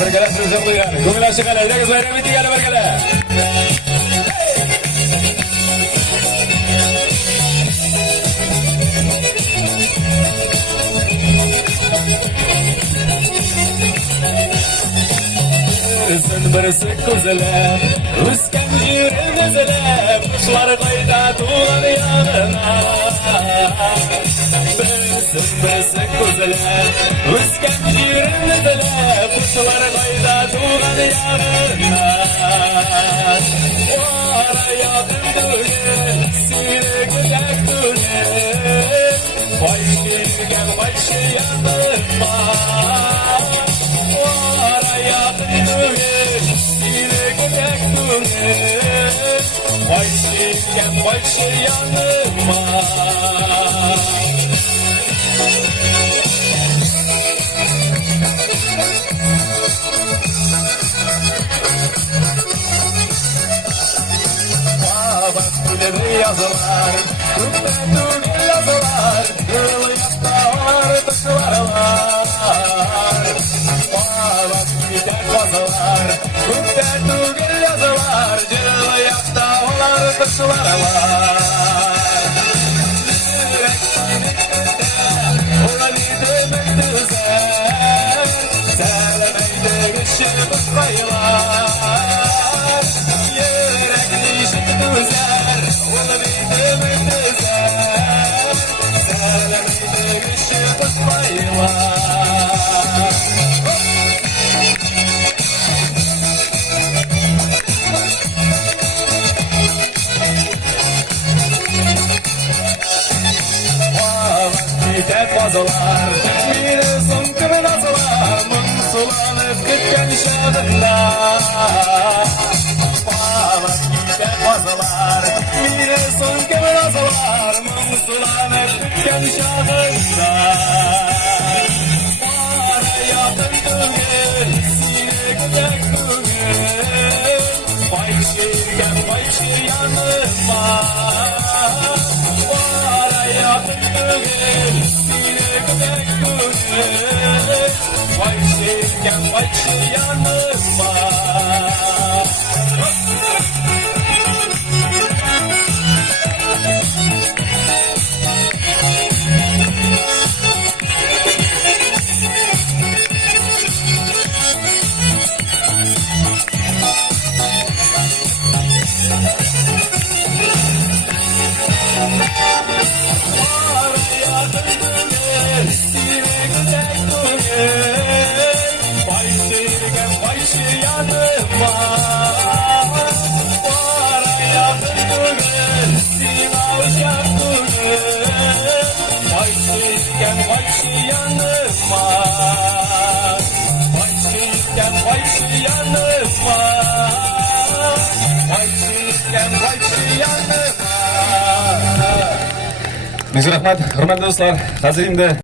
birgalar so'zga qo'ygan. Ko'ngil ochiq alaydagiz bayram etigani birgalar. Sen birisi ko'zalab, o'sgan yuring ezilab, qushlar qayda tug'an yog'ina. Sen birisi ko'zalab, o'sgan yuring ezilab, qushlar qayda tug'an yog'ina. Vara yoqin tug'il, siyrak tug'il, qo'yishgan qo'yishi yandirma. Qo'yishgan yandirma. Babat kulübü yazılar, Kutbe tugil yazılar, Yılı yaktalar, taşılar var. Babat gider bazılar, Kutbe tugil yazılar, Yılı yaktalar, taşılar var. Ola gidemek düzen, Serlemeyde geçip kayılar. Yürekli işit düzen, Ola gidemek düzen, Serlemeyde geçip kayılar. Gider fazlalar, bir son kıvın azılar, Mınsulanıp gitken şadırlar. Babat gider fazlalar, bir son kıvın azılar, Mınsulanıp gitken şadırlar. Para yakın tügül, sine güzel tügül, Bayşirken bayşir yanırma. Para yakın tügül, Bayşirken bayşir yanırma. Ming rahmat, hurmatli do'stlar. Hozir endi